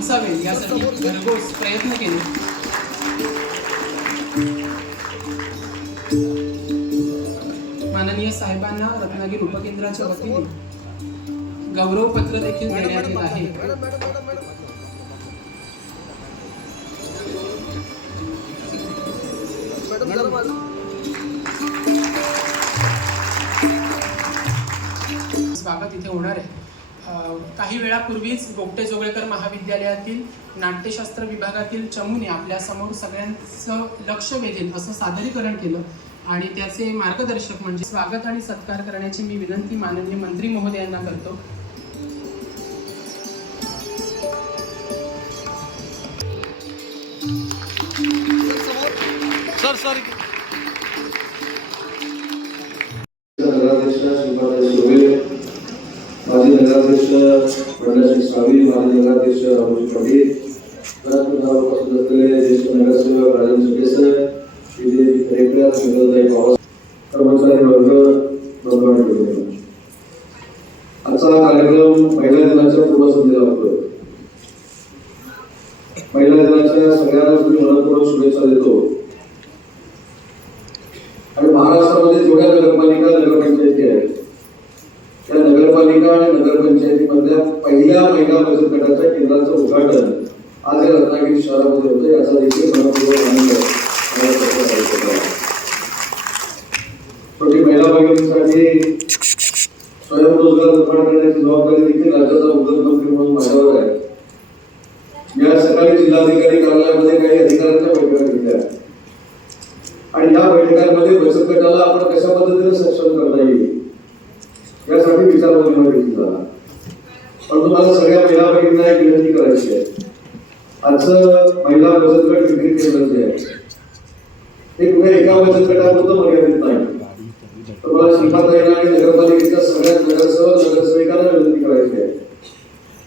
पोहोचावे यासाठी भरघोस प्रयत्न केले. माननीय साहेबांना रत्नागिरी उपकेंद्राच्या वतीने गौरवपत्र देखील देण्यात येत आहे. स्वागत इथे होणार आहे. काही वेळापूर्वीच गोगटे जोगळेकर महाविद्यालयातील नाट्यशास्त्र विभागातील चमूने आपल्या समोर सगळ्यांचं लक्ष वेधेल असं सादरीकरण केलं आणि त्याचे मार्गदर्शक म्हणजे स्वागत आणि सत्कार करण्याची मी विनंती माननीय मंत्री महोदयांना करतो. सर माजी नगराध्यक्ष बंडाजी सावी, माजी नगराध्यक्ष रामजी पाटील, उपस्थित असलेले ज्येष्ठ नगरसेवक राजन सुकेसर, कर्मचारी वर्ग, आजचा कार्यक्रम महिला दिनाच्या पूर्वसंध्येला होतो. महिला दिनाच्या सगळ्यांना मी मनपूर्वक शुभेच्छा देतो. आणि महाराष्ट्रामध्ये जेवढ्या नगरपालिका नगरपंचायती आहेत त्या नगरपालिका आणि नगरपंचायतीमधल्या पहिल्या महिला बचत गटाच्या केंद्राचं उद्घाटन आज या रत्नागिरी शहरामध्ये होतं. याचा देखील मनपूर्वक आनंद छोटी महिला भगिनींसाठी स्वयंरोजगार निर्माण करण्याची जबाबदारी देखील राज्याचा उद्योगमंत्री म्हणून माझ्यावर आहे. या सकाळी जिल्हाधिकारी कार्यालयामध्ये काही अधिकाऱ्यांच्या बैठका घेतल्या आणि या बैठकांमध्ये बचत गटाला आपण कशा पद्धतीने सक्षम करता येईल यासाठी विचारविनिमय देखील झाला. पण तुम्हाला सगळ्या महिला भगिनींना एक विनंती करायची आहे. आजचं महिला बचत गट विक्री केंद्र जे आहे ते कुठे एका बचत गटापुरतं मर्यादित नाही. तर मला श्रीपाताईंना आणि नगरपालिकेच्या सगळ्या नगरसेवक नगरसेविकांना विनंती करायची आहे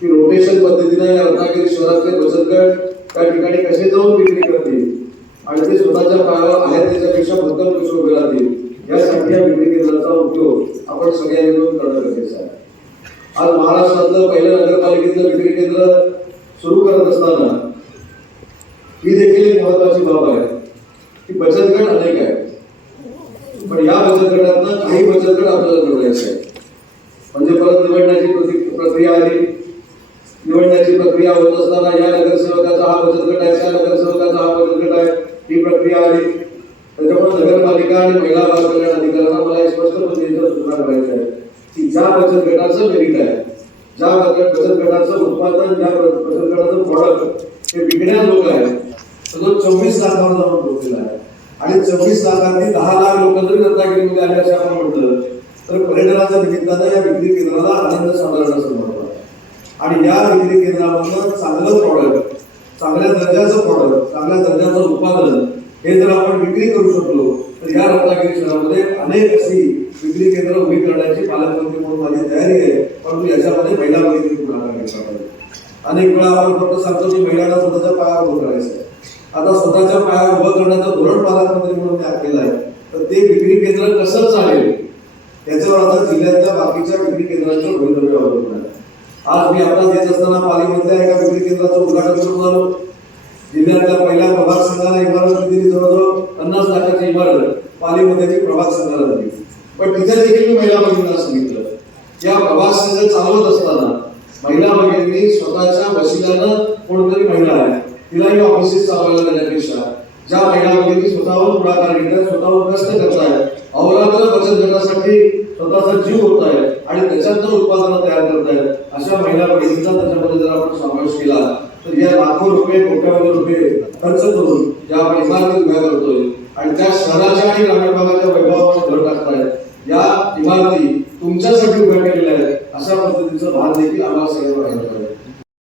की रोटेशन पद्धतीने या रत्नागिरी शहरातले बचत गट त्या ठिकाणी कसे जाऊन विक्री करतील आणि ते स्वतःच्या पायावर आहेत त्याच्यापेक्षा भक्कम कसे उभे राहतील यासाठी या विक्री केंद्राचा उपयोग आपण सगळ्यांनी मिळून करणं गरजेचं आहे. आज महाराष्ट्रातलं पहिलं नगरपालिकेतलं विक्री केंद्र सुरू करत असताना ही देखील एक महत्वाची बाब आहे की बचत गट अनेक आहेत पण या बचत गटातनं काही बचत गट आपल्याला निवडायचे आहे. म्हणजे परत निवडण्याची प्रक्रिया आली. निवडण्याची प्रक्रिया होत असताना या नगरसेवकाचा हा बचत गट आहे, त्या नगरसेवकाचा हा बचत गट आहे, ही प्रक्रिया आली. त्याच्यामुळे नगरपालिका आणि महिला बाल कल्याण अधिकाऱ्यांना मला स्पष्ट पद्धतीने सूचना करायचं आहे की ज्या बचत गटाचं मेरिट आहे, ज्या बचत गटाचं उत्पादन, ज्या बचत गटाचं प्रॉडक्ट हे विकण्याजोगं आहे तो 24 लाखावर जाऊन पोहोचलेला आहे आणि 24 लाखांनी 10 लाख लोक जरी रत्नागिरीमध्ये आले असं आपण म्हटलं तर पर्यटनाच्या निमित्तानं या विक्री केंद्राला आनंद साधारण असं म्हणतो. आणि या विक्री केंद्रामधलं चांगलं प्रॉडक्ट, चांगल्या दर्जाचं प्रॉडक्ट, चांगल्या दर्जाचं उत्पादन हे जर आपण विक्री करू शकलो तर या रत्नागिरी शहरामध्ये अनेक अशी विक्री केंद्र उभी करण्याची पालकमंत्री म्हणून माझी तयारी आहे. परंतु याच्यामध्ये महिला भगिनी पुढाकार घेतला पाहिजे. अनेक वेळा आपण फक्त सांगतो की महिलांना स्वतःच्या पायावर उभं करायचं आहे. आता स्वतःच्या पायावर उभं करण्याचं धोरण पालकमंत्री म्हणून मी आखलेलं आहे. तर ते विक्री केंद्र कसं चालेल याच्यावर आता जिल्ह्यातल्या बाकीच्या विक्री केंद्रांचं भवितव्य अवलंबून आहे. आज मी आपल्याला येत असताना पालीमधल्या एका विक्री केंद्राचं उद्घाटन करून आलो. जिल्ह्यातल्या पहिल्या प्रभाग संघाला इमारत दिली, जवळजवळ 50 लाखाची इमारत पालीमध्ये प्रभाग संघाला झाली. पण तिथे देखील मी महिला भगिनींना सांगितलं या प्रभाग संघ चालवत असताना महिला भगिनींनी स्वतःच्या वशिल्यानं कोणतरी महिला आहे तिलाही ऑफिसेस चालवायला देण्यापेक्षा ज्या महिला भगिनी स्वतःहून पुढाकार घेतात, स्वतःहून कष्ट करतायत, अहोरात्र बचत गटासाठी स्वतःचा जीव होत आहे आणि त्याच्यातनं उत्पादनं तयार करतायत अशा महिला भगिनींचा त्याच्यामध्ये जर आपण समावेश केला तर या लाखो रुपये, कोट्यावधी रुपये खर्च करून ज्या आपण इमारती उभ्या करतोय आणि त्या शहराच्या आणि ग्रामीण भागाच्या वैभवावर भर टाकतायत या इमारती तुमच्यासाठी उभ्या केलेल्या आहेत अशा पद्धतीचं भान देखील आम्हाला सगळ्यांना राहिलं पाहिजे.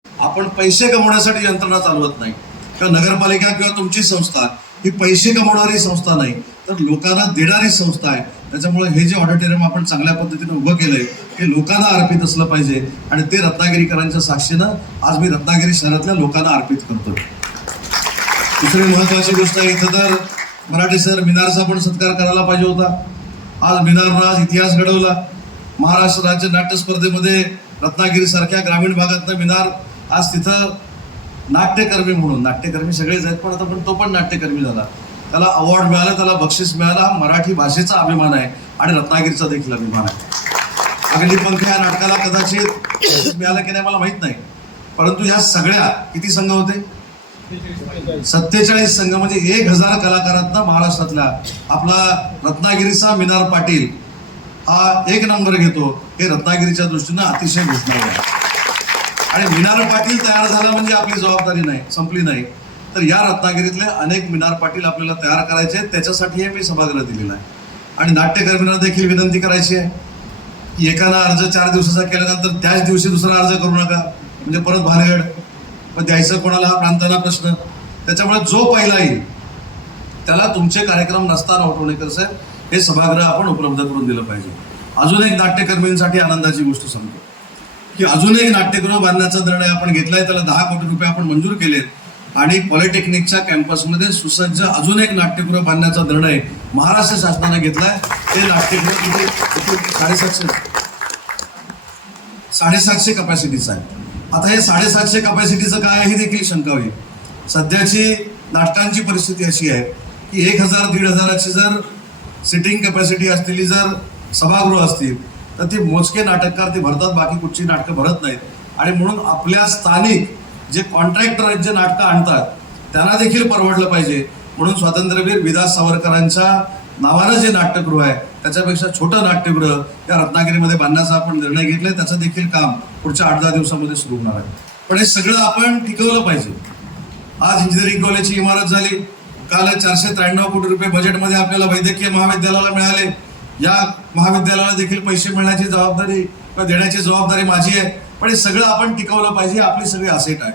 आपण पैसे कमवण्यासाठी यंत्रणा चालवत नाही किंवा नगरपालिका किंवा तुमची संस्था ही पैसे कमवणारी संस्था नाही तर लोकांना देणारी संस्था आहे. त्याच्यामुळे हे जे ऑडिटोरियम आपण चांगल्या पद्धतीने उभं केलंय हे लोकांना अर्पित असलं पाहिजे आणि ते रत्नागिरीकरांच्या साक्षीनं आज मी रत्नागिरी शहरातल्या लोकांना अर्पित करतो. दुसरी महत्वाची गोष्ट आहे इथं तर मराठी सर मिनारचा पण सत्कार करायला पाहिजे होता. आज मिनारनं आज इतिहास घडवला. महाराष्ट्र राज्य नाट्य स्पर्धेमध्ये रत्नागिरी सारख्या ग्रामीण भागातनं मिनार आज तिथं नाट्यकर्मी म्हणून, नाट्यकर्मी सगळेच आहेत पण आता पण तो पण नाट्यकर्मी झाला, त्याला अवॉर्ड मिळाला, त्याला बक्षीस मिळाला. हा मराठी भाषेचा अभिमान आहे आणि रत्नागिरीचा देखील अभिमान आहे. अग्निपंख या नाटकाला कदाचित बक्षीस मिळालं की नाही मला माहित नाही, परंतु ह्या सगळ्या किती संघ होते, 47 संघ म्हणजे 1000 कलाकारांना महाराष्ट्रातल्या आपला रत्नागिरीचा मिनार पाटील हा 1 नंबर घेतो. हे रत्नागिरीच्या दृष्टीनं अतिशय घोषणा आहे. आणि मिनार पाटील तयार झाला म्हणजे आपली जबाबदारी नाही संपली नाही, तर या रत्नागिरीतले अनेक मिनार पाटील आपल्याला तयार करायचे आहेत. त्याच्यासाठी हे मी सभागृह दिलेला आहे. आणि नाट्यकर्मींना देखील विनंती करायची आहे की एकानं अर्ज 4 दिवसाचा केल्यानंतर त्याच दिवशी दुसरा अर्ज करू नका, म्हणजे परत भानगड, मग द्यायचं कोणाला हा प्रांताला प्रश्न. त्याच्यामुळे जो पहिला येईल त्याला तुमचे कार्यक्रम नसताना उठवणेकर साहेब हे सभागृह आपण उपलब्ध करून दिलं पाहिजे. अजून एक नाट्यकर्मींसाठी आनंदाची गोष्ट सांगतो की अजून एक नाट्यगृह बांधण्याचा निर्णय आपण घेतलाय. त्याला 10 कोटी रुपये आपण मंजूर केलेत आणि पॉलिटेक्निकच्या कॅम्पसमध्ये सुसज्ज अजून एक नाट्यगृह बांधण्याचा निर्णय महाराष्ट्र शासनाने घेतलाय. ते नाट्यगृह किती 750 कपॅसिटीचं आहे. आता हे 750 कपॅसिटीचं काय आहे ही देखील शंका होईल. सध्याची नाटकांची परिस्थिती अशी आहे की 1000-1500ची जर सिटिंग कॅपॅसिटी असलेली जर सभागृह असतील तर ते मोजके नाटककार ते भरतात, बाकी कुठची नाटकं भरत नाहीत. आणि म्हणून आपल्या स्थानिक जे कॉन्ट्रॅक्टर आहेत जे नाटकं आणतात त्यांना देखील परवडलं पाहिजे म्हणून स्वातंत्र्यवीर विदास सावरकरांच्या नावानं जे नाट्यगृह आहे त्याच्यापेक्षा छोटं नाट्यगृह या रत्नागिरीमध्ये बांधण्याचा आपण निर्णय घेतलाय. त्याचं देखील काम पुढच्या 8-10 दिवसामध्ये सुरू होणार आहे. पण हे सगळं आपण टिकवलं पाहिजे. आज इंजिनिअरिंग कॉलेजची इमारत झाली, काल 493 कोटी रुपये बजेटमध्ये आपल्याला वैद्यकीय महाविद्यालयाला मिळाले. या महाविद्यालयाला देखील पैसे मिळण्याची जबाबदारी किंवा देण्याची जबाबदारी माझी आहे. पण हे सगळं आपण टिकवलं पाहिजे. आपली सगळी असेट आहे.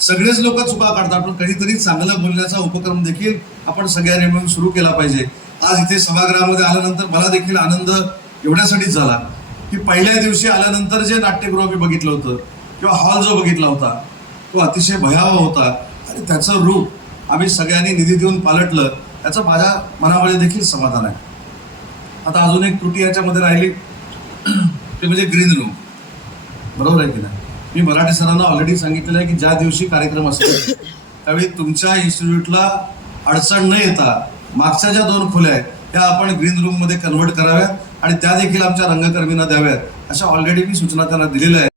सगळेच लोक चुका काढतात पण कधीतरी चांगलं बोलण्याचा उपक्रम देखील आपण सगळ्यांनी मिळून सुरू केला पाहिजे. आज इथे सभागृहामध्ये आल्यानंतर मला देखील आनंद एवढ्यासाठीच झाला की पहिल्या दिवशी आल्यानंतर जे नाट्यगृह मी बघितलं होतं किंवा हॉल जो बघितला होता तो अतिशय भयावह होता आणि त्याचं रूप आम्ही सगळ्यांनी निधी देऊन पालटलं, त्याचं माझ्या मनामध्ये देखील समाधान आहे. आता अजून एक त्रुटी याच्यामध्ये राहिली ते म्हणजे ग्रीन रूम. बरोबर आहे की नाही? मी मराठी सरांना ऑलरेडी सांगितलेलं आहे की ज्या दिवशी कार्यक्रम असतील त्यावेळी तुमच्या इन्स्टिट्यूटला अडचण न येता मागच्या ज्या 2 खोल्या आहेत त्या आपण ग्रीन रूममध्ये कन्व्हर्ट कराव्यात आणि त्या देखील आमच्या रंगकर्मींना द्याव्यात अशा ऑलरेडी मी सूचना त्यांना दिलेल्या आहेत.